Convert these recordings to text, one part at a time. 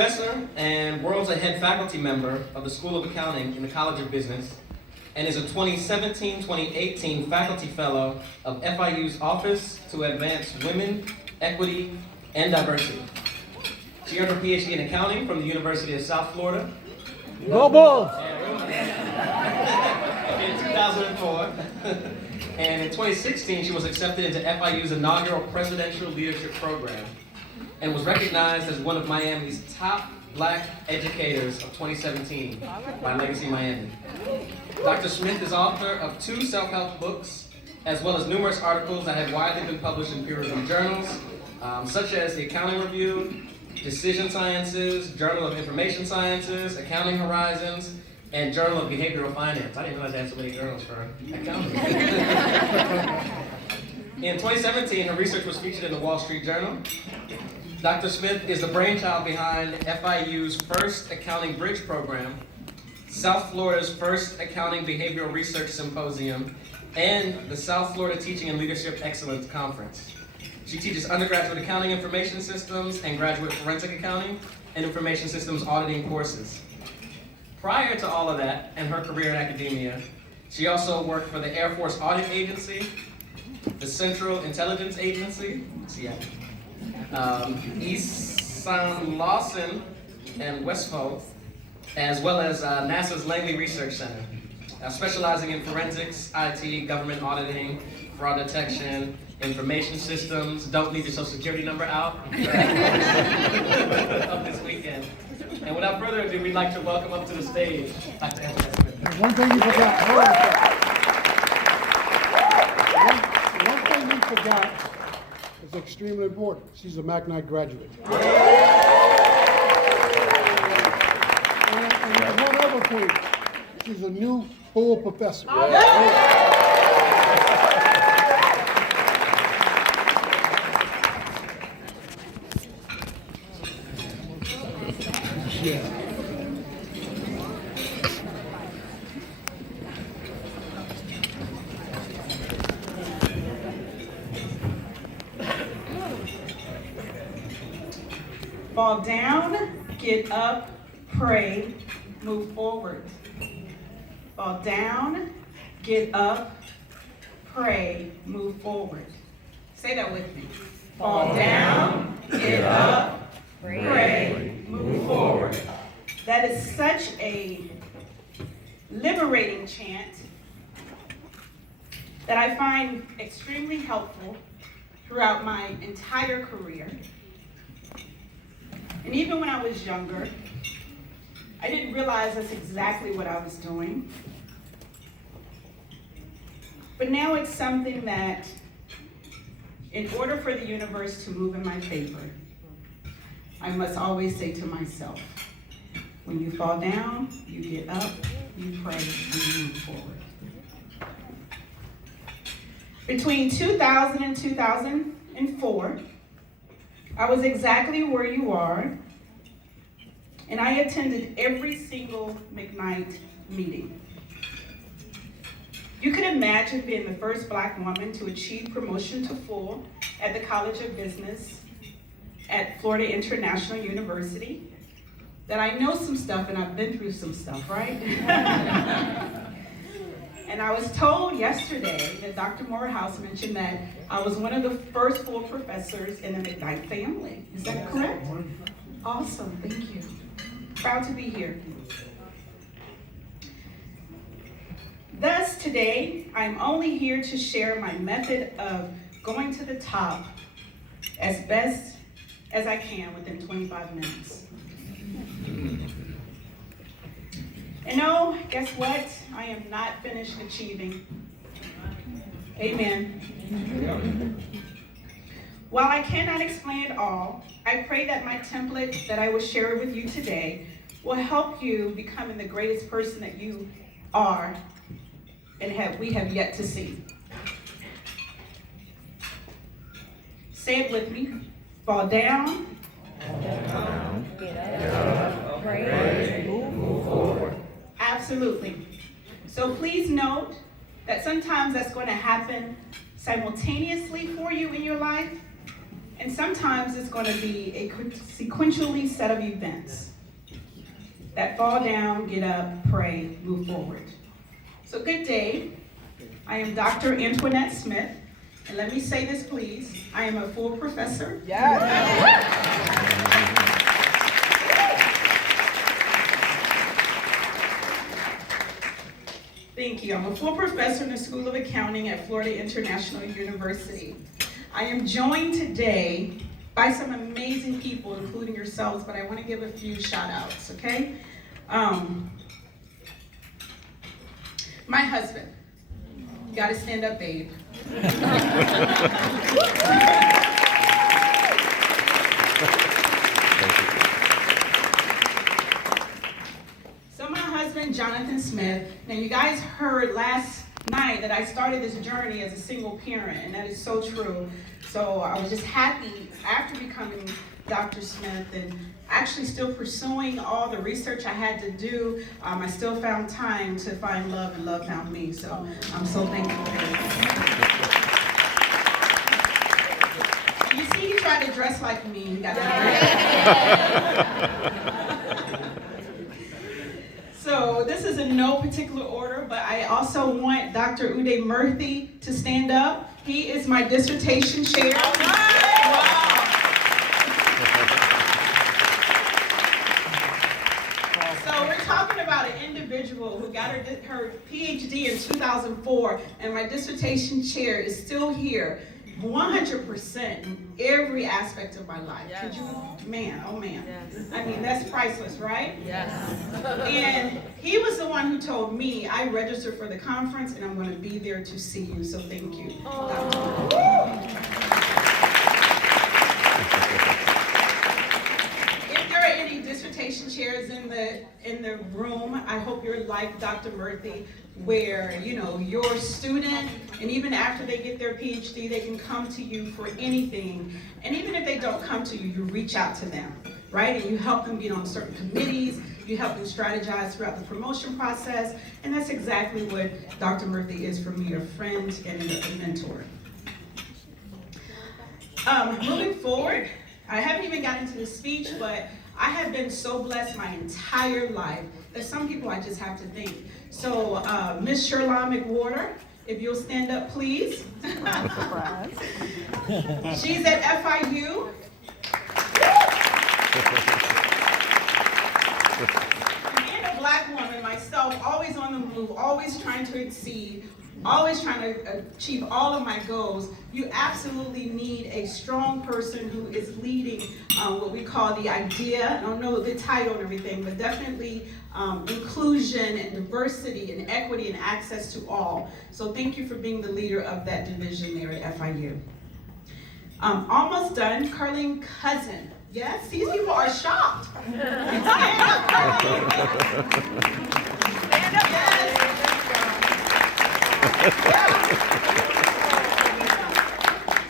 Professor and World's Ahead faculty member of the School of Accounting in the College of Business, and is a 2017-2018 faculty fellow of FIU's Office to Advance Women, Equity, and Diversity. She earned her PhD in accounting from the University of South Florida. Go Bulls! In 2004. And in 2016, she was accepted into FIU's inaugural Presidential Leadership Program and was recognized as one of Miami's top Black educators of 2017 by Legacy Miami. Dr. Smith is author of 2 self-help books, as well as numerous articles that have widely been published in peer-reviewed journals, such as the Accounting Review, Decision Sciences, Journal of Information Sciences, Accounting Horizons, and Journal of Behavioral Finance. I didn't realize they had so many journals for accounting. In 2017, her research was featured in the Wall Street Journal. Dr. Smith is the brainchild behind FIU's first Accounting Bridge program, South Florida's first Accounting Behavioral Research Symposium, and the South Florida Teaching and Leadership Excellence Conference. She teaches undergraduate accounting information systems and graduate forensic accounting and information systems auditing courses. Prior to all of that and her career in academia, she also worked for the Air Force Audit Agency, the Central Intelligence Agency, Easton Lawson and Westfall, as well as NASA's Langley Research Center, specializing in forensics, IT, government auditing, fraud detection, information systems. Don't leave your social security number out of this weekend. And without further ado, we'd like to welcome up to the stage Dr. Antoinette Smith. One thing you forgot. One thing you forgot is extremely important. She's a McKnight graduate. And one other thing, she's a new full professor. Yeah. Fall down, get up, pray, move forward. Fall down, get up, pray, move forward. Say that with me. Fall down, get up, pray, move forward. That is such a liberating chant that I find extremely helpful throughout my entire career. And even when I was younger, I didn't realize that's exactly what I was doing. But now it's something that, in order for the universe to move in my favor, I must always say to myself, when you fall down, you get up, you pray, and you move forward. Between 2000 and 2004, I was exactly where you are, and I attended every single McKnight meeting. You can imagine being the first Black woman to achieve promotion to full at the College of Business at Florida International University, that I know some stuff and I've been through some stuff, right? And I was told yesterday that Dr. Morehouse mentioned that I was one of the first full professors in the McKnight family. Is that correct? Awesome, thank you. Proud to be here. Thus, today, I'm only here to share my method of going to the top as best as I can within 25 minutes. And no, guess what? I am not finished achieving. Amen. While I cannot explain it all, I pray that my template that I will share with you today will help you becoming the greatest person that you are and we have yet to see. Say it with me. Fall down. Get up. Pray. Move forward. Absolutely. So please note that sometimes that's going to happen simultaneously for you in your life, And sometimes it's going to be a sequentially set of events that fall down, get up, pray, move forward. So good day. I am Dr. Antoinette Smith. And let me say this, please. I am a full professor. Yes. Thank you. I'm a full professor in the School of Accounting at Florida International University. I am joined today by some amazing people, including yourselves, but I want to give a few shout outs, okay? My husband. You gotta stand up, babe. So my husband, Jonathan Smith. Now you guys heard last night that I started this journey as a single parent, and that is so true. So I was just happy after becoming Dr. Smith and actually still pursuing all the research I had to do. I still found time to find love, and love found me. So I'm so thankful for this. You see, he tried to dress like me. He got So this is in no particular order, but I also want Dr. Uday Murthy to stand up. He is my dissertation chair. So we're talking about an individual who got her PhD in 2004, and my dissertation chair is still here 100% in every aspect of my life. Yes. Could you, man, oh man. Yes. I mean, that's priceless, right? Yes. And he was the one who told me I registered for the conference and I'm going to be there to see you. So thank you. If there are any dissertation chairs in the room, I hope you're like Dr. Murthy, where your student, and even after they get their PhD, they can come to you for anything. And even if they don't come to you, you reach out to them, right? And you help them get on certain committees, you help them strategize throughout the promotion process, and that's exactly what Dr. Murthy is for me, a friend and a mentor. Moving forward, I haven't even gotten into the speech, but I have been so blessed my entire life. There's some people I just have to thank. So, Miss Sherla McWhorter, if you'll stand up, please. She's at FIU. Being a Black woman myself, always on the move, always trying to exceed, always trying to achieve all of my goals, you absolutely need a strong person who is leading what we call the idea. I don't know the title and everything, but definitely inclusion and diversity and equity and access to all. So thank you for being the leader of that division there at FIU. Almost done, Carlene Cousin. Yes, these people are shocked. Stand up, Carlene. Stand up, yes.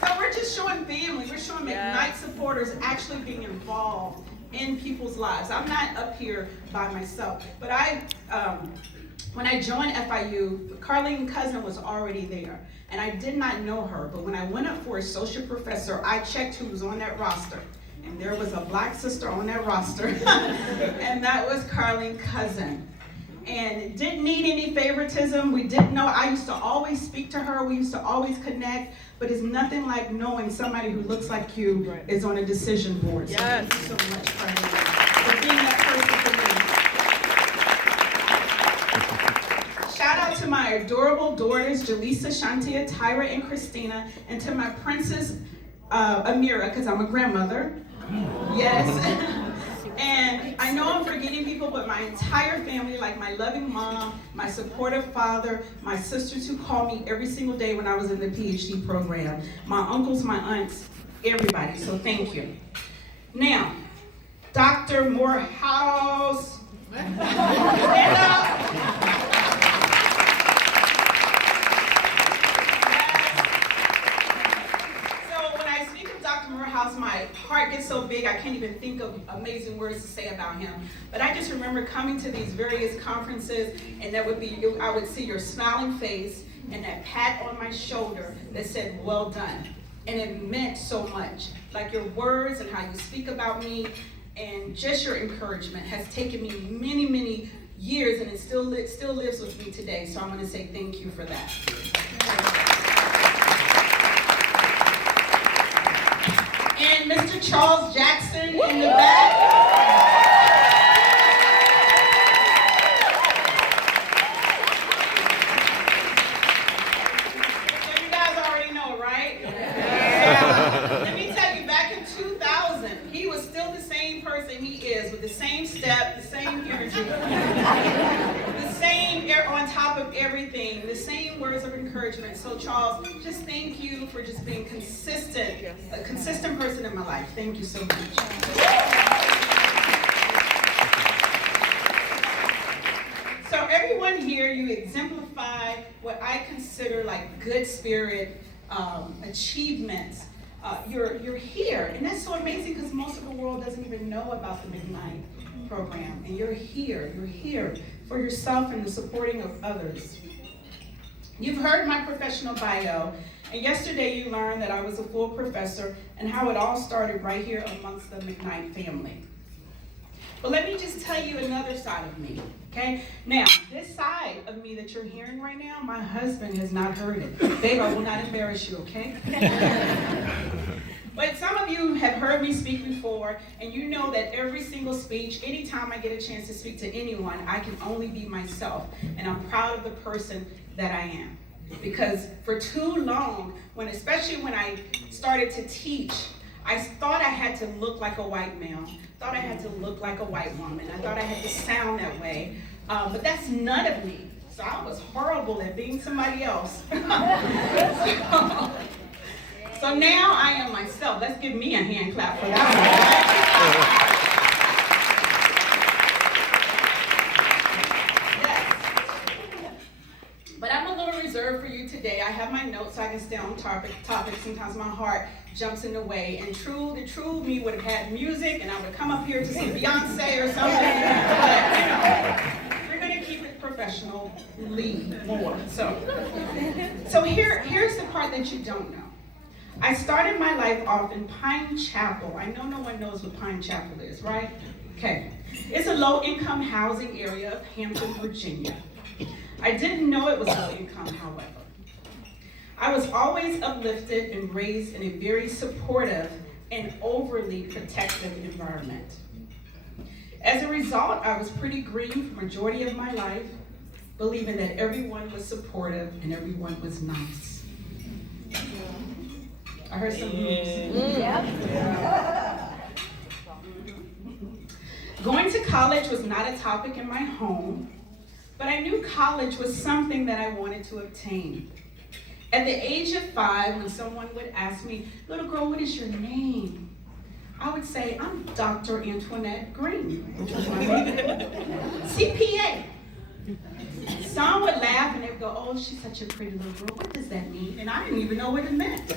So we're just showing family, we're showing McKnight supporters actually being involved in people's lives. I'm not up here by myself, but when I joined FIU, Carlene Cousin was already there, and I did not know her, but when I went up for associate professor, I checked who was on that roster, and there was a Black sister on that roster, and that was Carlene Cousin. And didn't need any favoritism. We didn't know. I used to always speak to her. We used to always connect. But it's nothing like knowing somebody who looks like you is on a decision board. So thank you so much, Carlene, for being that person for me. Shout out to my adorable daughters, Jaleesa, Shantia, Tyra, and Christina, and to my princess, Amira, because I'm a grandmother. Yes. And I know I'm forgetting people, but my entire family, like my loving mom, my supportive father, my sisters who called me every single day when I was in the PhD program, my uncles, my aunts, everybody, so thank you. Now, Dr. Morehouse, stand up. My heart gets so big I can't even think of amazing words to say about him. But I just remember coming to these various conferences, and I would see your smiling face and that pat on my shoulder that said, well done. and it meant so much. Like your words and how you speak about me, and just your encouragement has taken me many, many years, and it still lives with me today. So I want to say thank you for that. And Mr. Charles Jackson in the back. You guys already know, right? So, let me tell you, back in 2000, he was still the same person he is, with the same step, the same energy, the same air on top of everything, the same words of encouragement. So Charles, just thank you for just being consistent, a consistent person in my life. Thank you so much. So everyone here, you exemplify what I consider like good spirit, achievements. You're here, and that's so amazing because most of the world doesn't even know about the McKnight program, and you're here for yourself and the supporting of others. You've heard my professional bio, and yesterday you learned that I was a full professor and how it all started right here amongst the McKnight family. But let me just tell you another side of me, okay? Now, this side of me that you're hearing right now, my husband has not heard it. Babe, I will not embarrass you, okay? But some of you have heard me speak before, and you know that every single speech, anytime I get a chance to speak to anyone, I can only be myself, and I'm proud of the person that I am. Because for too long, especially when I started to teach, I thought I had to look like a white male, thought I had to look like a white woman, I thought I had to sound that way, but that's none of me. So I was horrible at being somebody else. So now I am myself. Let's give me a hand clap for that one. Yes. But I'm a little reserved for you today. I have my notes so I can stay on topic. Sometimes my heart jumps in the way. And the true me would have had music, and I would come up here to see Beyonce or something. But, we're going to keep it professionally more. So here's the part that you don't know. I started my life off in Pine Chapel. I know no one knows what Pine Chapel is, right? Okay. It's a low-income housing area of Hampton, Virginia. I didn't know it was low-income, however. I was always uplifted and raised in a very supportive and overly protective environment. As a result, I was pretty green for the majority of my life, believing that everyone was supportive and everyone was nice. I heard some Going to college was not a topic in my home, but I knew college was something that I wanted to obtain. At the age of 5, when someone would ask me, "Little girl, what is your name?" I would say, "I'm Dr. Antoinette Green," which was my name. CPA. Some would laugh and they would go, "Oh, she's such a pretty little girl. What does that mean?" And I didn't even know what it meant.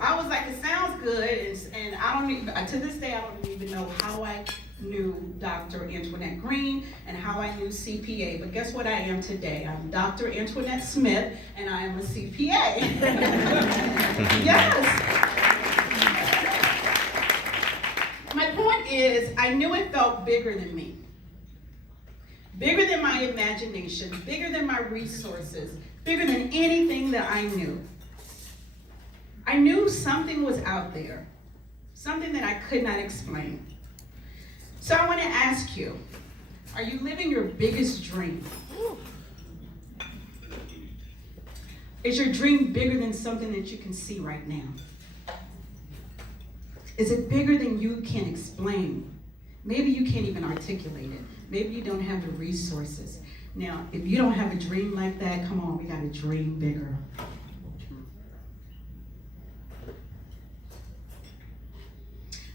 I was like, it sounds good, and I don't even, to this day, I don't even know how I knew Dr. Antoinette Green and how I knew CPA. But guess what I am today? I'm Dr. Antoinette Smith, and I am a CPA. Yes. My point is, I knew it felt bigger than me. Bigger than my imagination, bigger than my resources, bigger than anything that I knew. I knew something was out there, something that I could not explain. So I want to ask you, are you living your biggest dream? Is your dream bigger than something that you can see right now? Is it bigger than you can explain? Maybe you can't even articulate it. Maybe you don't have the resources. Now, if you don't have a dream like that, come on, we got to dream bigger.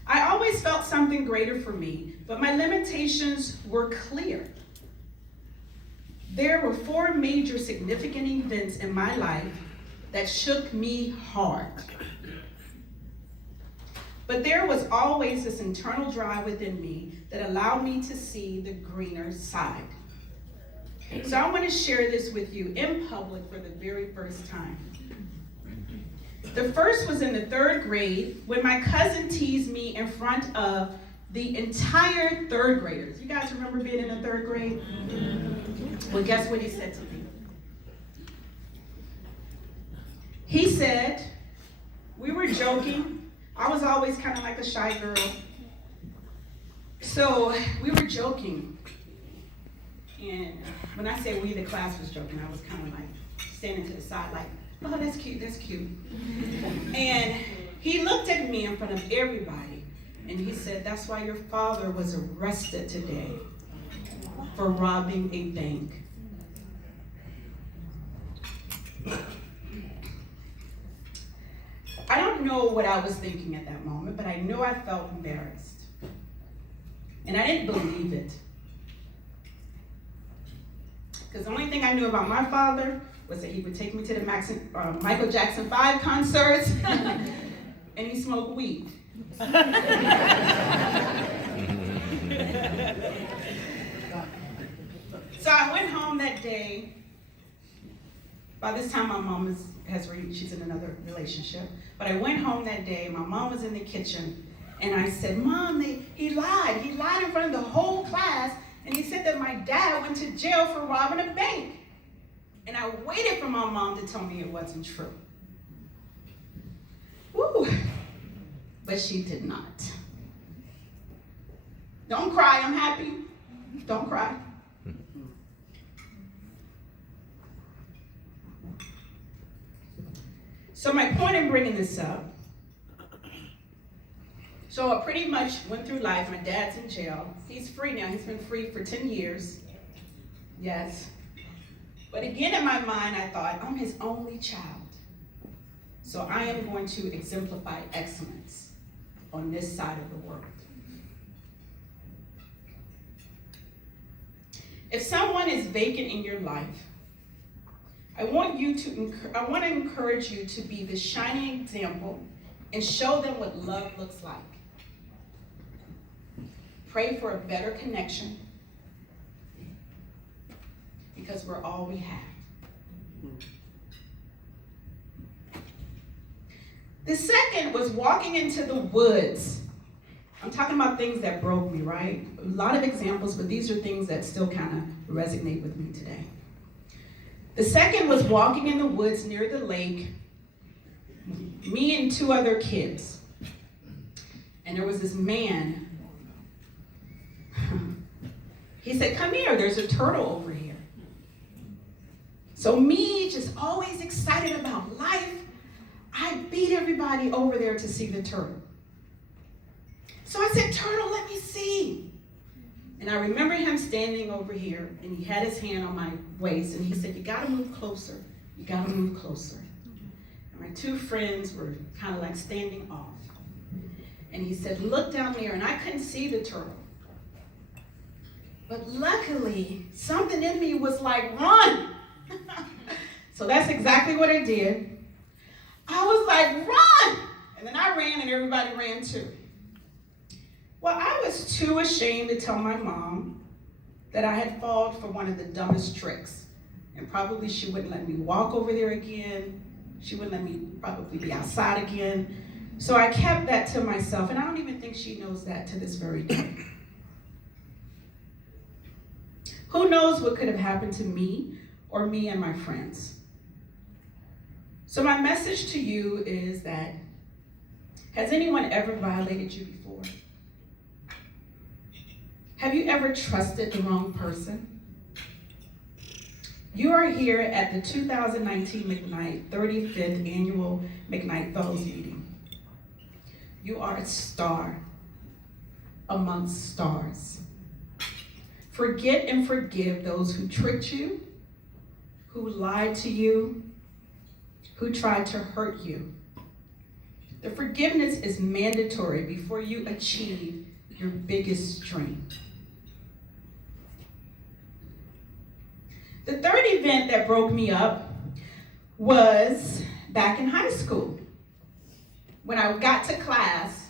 I always felt something greater for me, but my limitations were clear. There were 4 major significant events in my life that shook me hard. But there was always this internal drive within me that allowed me to see the greener side. So I want to share this with you in public for the very first time. The first was in the 3rd grade when my cousin teased me in front of the entire 3rd graders. You guys remember being in the 3rd grade? Well, guess what he said to me? He said, we were joking. I was always kind of like a shy girl. So we were joking. And when I say we, the class was joking, I was kind of like standing to the side like, oh, that's cute, that's cute. And he looked at me in front of everybody and he said, that's why your father was arrested today for robbing a bank. I don't know what I was thinking at that moment, but I know I felt embarrassed. And I didn't believe it. Because the only thing I knew about my father was that he would take me to the Michael Jackson 5 concerts, and he smoked weed. So I went home that day. By this time, my mom she's in another relationship. But I went home that day. My mom was in the kitchen, and I said, Mom, he lied. He lied in front of the whole class, and he said that my dad went to jail for robbing a bank. And I waited for my mom to tell me it wasn't true. Woo! But she did not. Don't cry, I'm happy. Don't cry. So my point in bringing this up, so I pretty much went through life. My dad's in jail. He's free now. He's been free for 10 years. Yes. But again, in my mind, I thought, I'm his only child. So I am going to exemplify excellence on this side of the world. If someone is vacant in your life, I want to encourage you to be the shining example and show them what love looks like. Pray for a better connection because we're all we have. The second was walking into the woods. I'm talking about things that broke me, right? A lot of examples, but these are things that still kind of resonate with me today. The second was walking in the woods near the lake, me and 2 other kids. And there was this man. He said, come here, there's a turtle over here. So me, just always excited about life, I beat everybody over there to see the turtle. So I said, turtle, let me see. And I remember him standing over here, and he had his hand on my waist, and he said, you gotta move closer. You gotta move closer. And my 2 friends were kind of like standing off. And he said, look down there, and I couldn't see the turtle. But luckily, something in me was like, run! So that's exactly what I did. I was like, run! And then I ran, and everybody ran too. Well, I was too ashamed to tell my mom that I had fallen for one of the dumbest tricks. And probably she wouldn't let me walk over there again. She wouldn't let me probably be outside again. So I kept that to myself, and I don't even think she knows that to this very day. Who knows what could have happened to me or me and my friends? So my message to you is that, has anyone ever violated you before? Have you ever trusted the wrong person? You are here at the 2019 McKnight 35th Annual McKnight Fellows Meeting. You are a star amongst stars. Forget and forgive those who tricked you, who lied to you, who tried to hurt you. The forgiveness is mandatory before you achieve your biggest dream. The third event that broke me up was back in high school when I got to class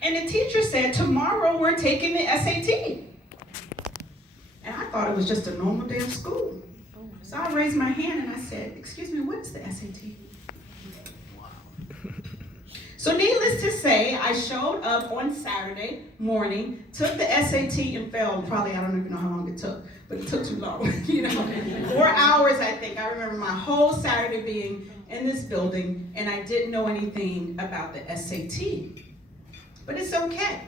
and the teacher said, tomorrow we're taking the SAT. And I thought it was just a normal day of school. So I raised my hand and I said, excuse me, what is the SAT? So needless to say, I showed up on Saturday morning, took the SAT and failed. Probably, I don't even know how long it took, but it took too long, 4 hours, I think. I remember my whole Saturday being in this building, and I didn't know anything about the SAT. But it's okay,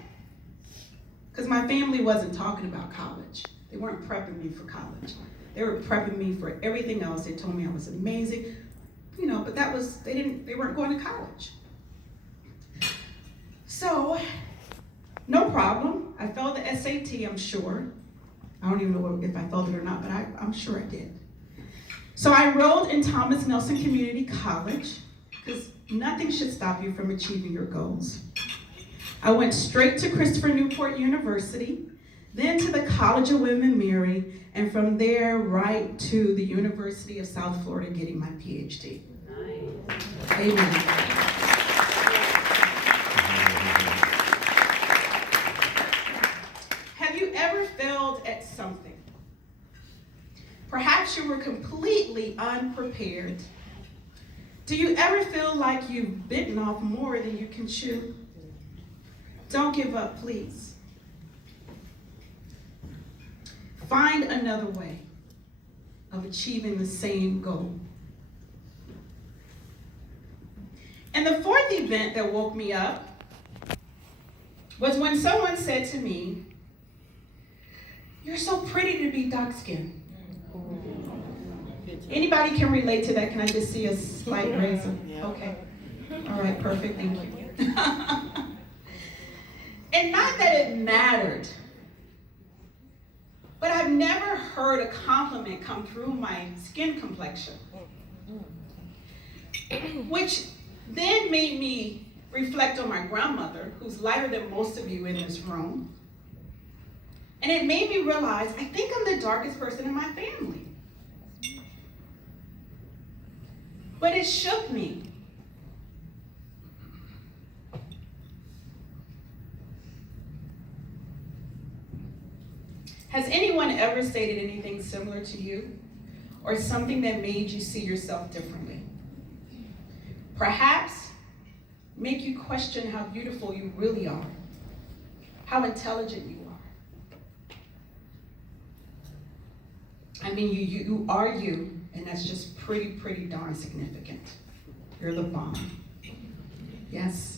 because my family wasn't talking about college. They weren't prepping me for college. They were prepping me for everything else. They told me I was amazing, but they weren't going to college. So, no problem. I failed the SAT, I'm sure. I don't even know if I failed it or not, but I'm sure I did. So I enrolled in Thomas Nelson Community College, because nothing should stop you from achieving your goals. I went straight to Christopher Newport University, then to the College of William and Mary, and from there right to the University of South Florida getting my PhD. Nice. Amen. Have you ever failed at something? Perhaps you were completely unprepared. Do you ever feel like you've bitten off more than you can chew? Don't give up, please. Find another way of achieving the same goal. And the fourth event that woke me up was when someone said to me, "You're so pretty to be dark-skinned." Anybody can relate to that? Can I just see a slight raise? Okay. All right, perfect, thank you. And not that it mattered, but I've never heard a compliment come through my skin complexion, which then made me reflect on my grandmother, who's lighter than most of you in this room. And it made me realize, I think I'm the darkest person in my family. But it shook me. Has anyone ever stated anything similar to you, or something that made you see yourself differently? Perhaps make you question how beautiful you really are, how intelligent you are. I mean, you are you, and that's just pretty darn significant. You're the bomb. Yes.